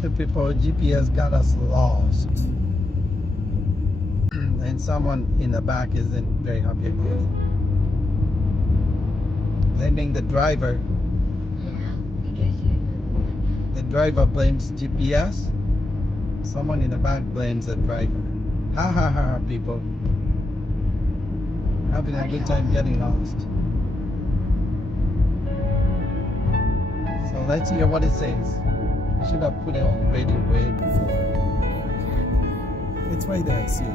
The people GPS got us lost. And someone in the back isn't very happy about it. Blaming the driver. Yeah, because you. The driver blames GPS. Someone in the back blames the driver. Ha ha ha, people. Having a good time getting lost. So let's hear what it says. I should have put it on radio way before. It's right there, I see it.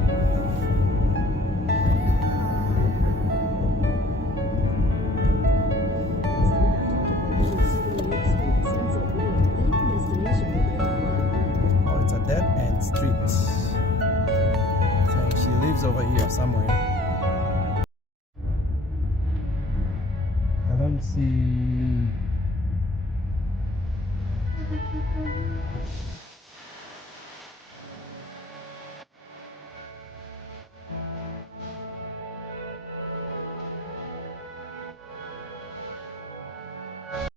Oh, it's a dead end street. So she lives over here somewhere. I don't see.